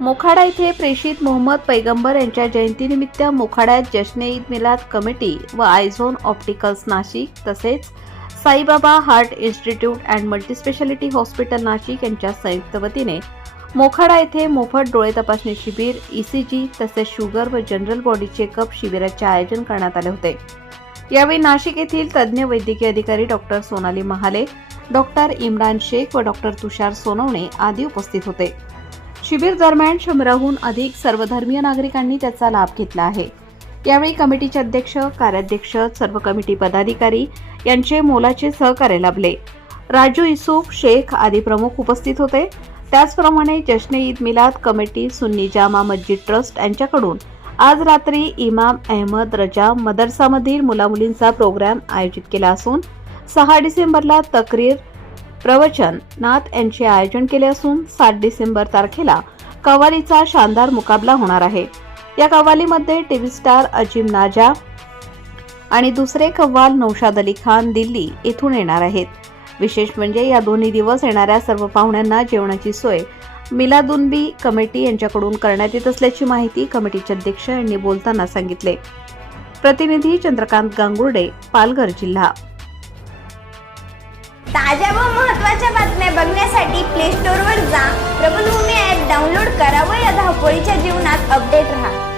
मोखाडा येथे प्रेषित मोहम्मद पैगंबर यांच्या जयंतीनिमित्त मोखाड्यात जश्न ईद मिलाद कमिटी व आयझोन ऑप्टिकल्स नाशिक तसेच Saibaba heart institute and multispeciality hospital Nashik यांच्या संयुक्त वतीने मोखाडा येथे मोफत डोळे तपासणी शिबिर, ईसीजी तसेच शुगर व जनरल बॉडी चेकअप शिबिराचे आयोजन करण्यात आले होते। यावेळी नाशिक येथील तज्ज्ञ वैद्यकीय अधिकारी डॉक्टर सोनाली महाले, डॉक्टर इम्रान शेख व डॉक्टर तुषार सोनवणे आदी उपस्थित होते। शिबिर दरम्यान 100हून अधिक सर्वधर्मीय नागरिकांनी त्याचा लाभ घेतला आहे। यावेळी कमिटीचे अध्यक्ष, कार्याध्यक्ष, सर्व कमिटी पदाधिकारी यांचे मोलाचे सहकार्य लाभले। राजू युसुफ शेख आदी प्रमुख उपस्थित होते। त्याचप्रमाणे जश्न ईद मिलाद कमिटी सुन्नी जामा मस्जिद ट्रस्ट यांच्याकडून आज रात्री इमाम अहमद रजा मदरसामधील मुलामुलींचा प्रोग्राम आयोजित केला असून 6 डिसेंबरला तकरीर, प्रवचन, नात यांचे आयोजन केले असून 7 डिसेंबर तारखेला कव्वालीचा शानदार मुकाबला होणार आहे। या कव्वालीमध्ये टीव्ही स्टार अजिम नाजा आणि दुसरे कव्वाल नौशाद अली खान दिल्ली येथून येणार आहेत। विशेष म्हणजे या दोन्ही दिवस येणाऱ्या सर्व पाहुण्यांना जेवणाची सोय मिलादुन्नबी कमिटी यांच्याकडून करण्यात येत असल्याची माहिती कमिटीचे अध्यक्ष यांनी बोलताना सांगितले। प्रतिनिधी चंद्रकांत गांगुर्डे, पालघर जिल्हा। ताज्या व महत्त्वाच्या बातम्या बघण्यासाठी प्ले स्टोअरवर जा, प्रबलभूमी ॲप डाउनलोड करा व या धावपळीच्या जीवनात अपडेट रहा।